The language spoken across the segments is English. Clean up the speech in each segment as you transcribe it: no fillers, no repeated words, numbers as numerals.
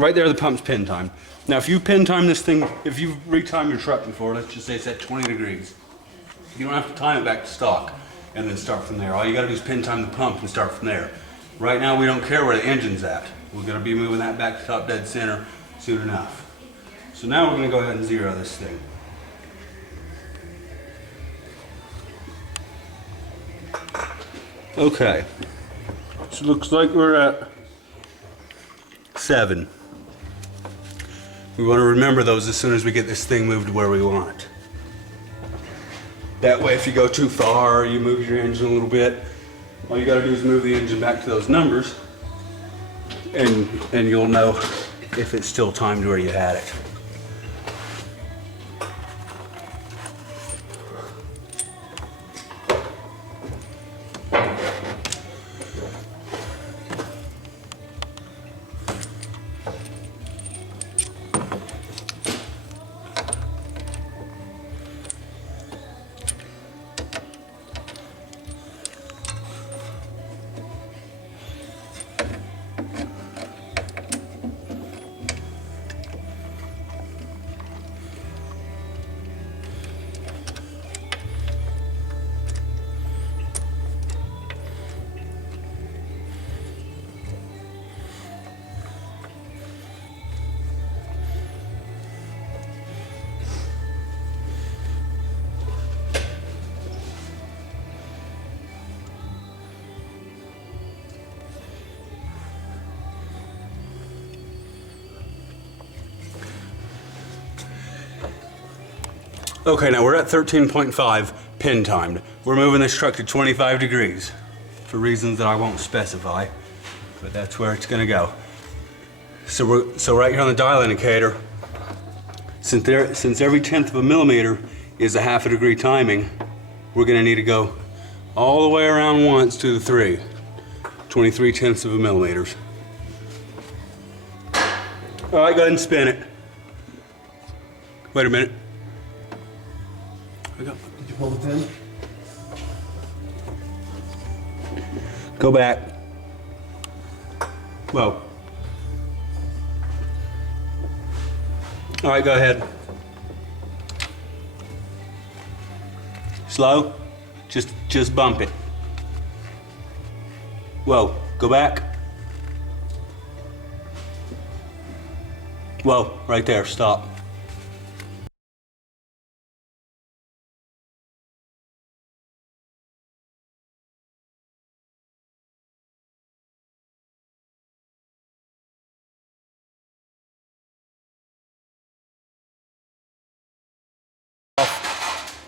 Right there, the pump's pin time. Now, if you pin time this thing, if you've retimed your truck before, let's just say it's at 20 degrees. You don't have to time it back to stock and then start from there. All you gotta do is pin time the pump and start from there. Right now, we don't care where the engine's at. We're gonna be moving that back to top dead center soon enough. So now we're gonna go ahead and zero this thing. Okay, so it looks like we're at 7. We want to remember those as soon as we get this thing moved to where we want it. That way, if you go too far, or you move your engine a little bit, all you got to do is move the engine back to those numbers, and you'll know if it's still timed where you had it. Okay, now we're at 13.5 pin timed. We're moving this truck to 25 degrees for reasons that I won't specify, but that's where it's gonna go. So right here on the dial indicator, since every 1/10 of a millimeter is a 1/2 degree timing, we're gonna need to go all the way around once to the 3, 23/10 of a millimeters. All right, go ahead and spin it. Wait a minute. Did you pull the pin? Go back. Whoa. All right, go ahead. Slow. Just bump it. Whoa. Go back. Whoa. Right there. Stop.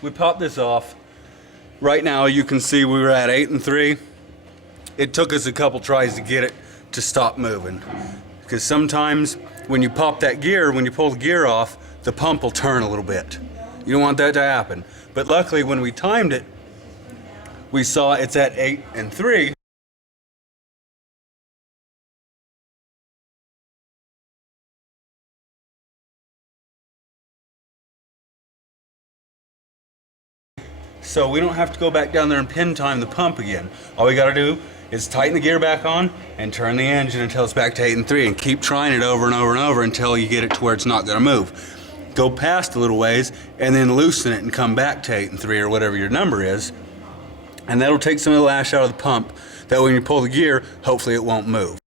We popped this off. Right now you can see we were at 8 and 3. It took us a couple tries to get it to stop moving. Because sometimes when you pop that gear, when you pull the gear off, the pump will turn a little bit. You don't want that to happen. But luckily when we timed it, we saw it's at 8 and 3. So we don't have to go back down there and pin time the pump again. All we gotta do is tighten the gear back on and turn the engine until it's back to 8 and 3 and keep trying it over and over and over until you get it to where it's not gonna move. Go past a little ways and then loosen it and come back to 8 and 3 or whatever your number is. And that'll take some of the lash out of the pump. That way when you pull the gear, hopefully it won't move.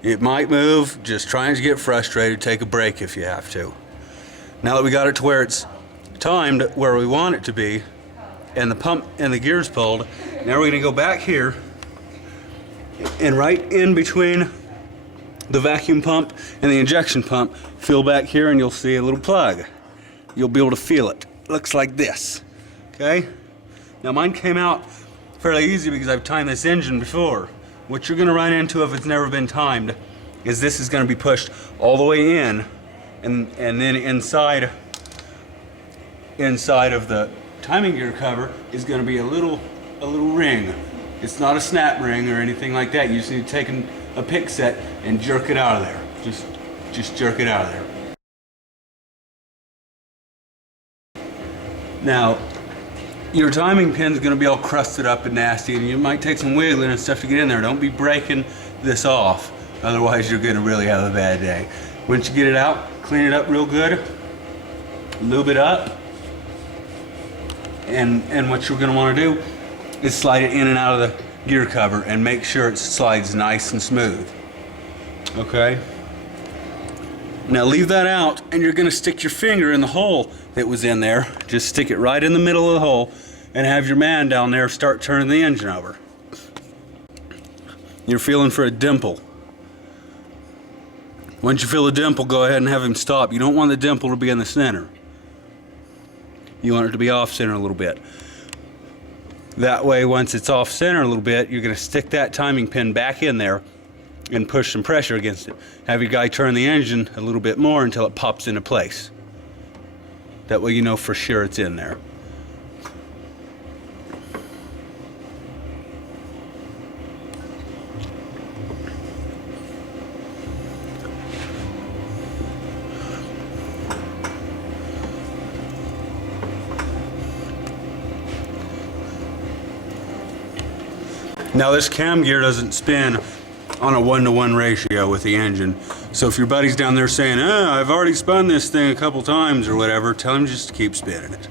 It might move, just trying to get frustrated, take a break if you have to. Now that we got it to where it's timed where we want it to be, and the pump and the gear's pulled, now we're gonna go back here, and right in between the vacuum pump and the injection pump, feel back here and you'll see a little plug. You'll be able to feel it. It looks like this, okay? Now mine came out fairly easy because I've timed this engine before. What you're gonna run into if it's never been timed is this is gonna be pushed all the way in, and then inside of the timing gear cover is gonna be a little ring. It's not a snap ring or anything like that. You just need to take a pick set and jerk it out of there. Just jerk it out of there. Now, your timing pin's gonna be all crusted up and nasty, and you might take some wiggling and stuff to get in there. Don't be breaking this off, otherwise you're gonna really have a bad day. Once you get it out, clean it up real good, lube it up, and what you're gonna wanna do is slide it in and out of the gear cover and make sure it slides nice and smooth. Okay? Now leave that out, and you're gonna stick your finger in the hole that was in there. Just stick it right in the middle of the hole and have your man down there start turning the engine over. You're feeling for a dimple. Once you feel a dimple, go ahead and have him stop. You don't want the dimple to be in the center. You want it to be off center a little bit. That way, once it's off center a little bit, you're gonna stick that timing pin back in there and push some pressure against it. Have your guy turn the engine a little bit more until it pops into place. That way you know for sure it's in there. Now this cam gear doesn't spin on a 1-to-1 ratio with the engine. So if your buddy's down there saying, I've already spun this thing a couple times or whatever, tell him just to keep spinning it.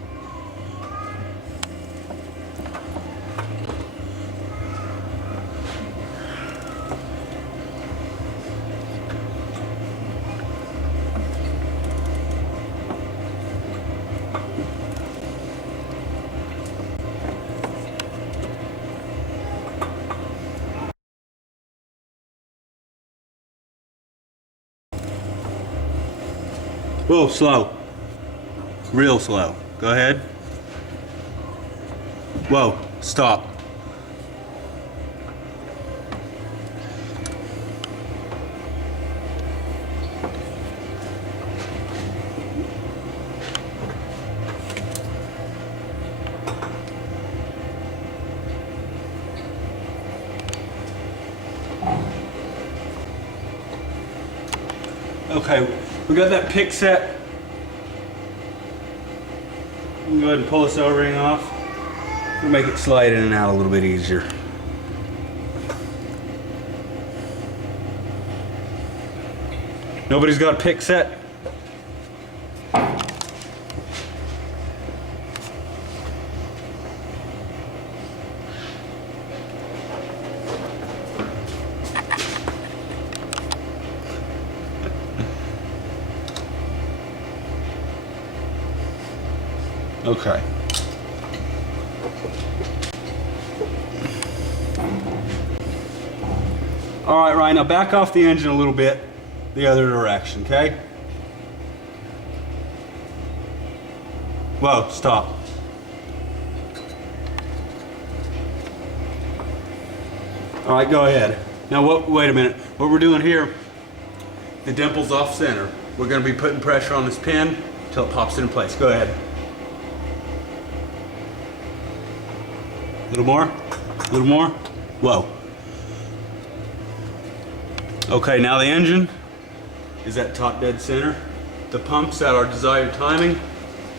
Whoa, slow. Real slow. Go ahead. Whoa, stop. Okay, we got that pick set. You can go ahead and pull this O-ring off. We'll make it slide in and out a little bit easier. Nobody's got a pick set? Okay. All right, Ryan, now back off the engine a little bit the other direction, okay? Whoa, stop. All right, go ahead. Now, wait a minute. What we're doing here, the dimple's off center. We're gonna be putting pressure on this pin until it pops in place. Go ahead. A little more, a little more. Whoa. Okay, now the engine is at top dead center. The pump's at our desired timing.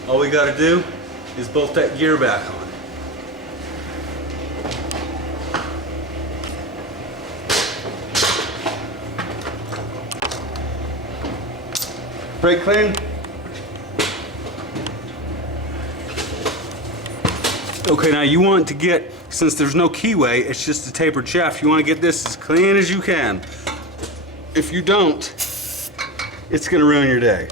All we gotta do is bolt that gear back on. Brake clean. Okay, now you want to get, since there's no keyway, it's just a tapered shaft, you want to get this as clean as you can. If you don't, it's going to ruin your day.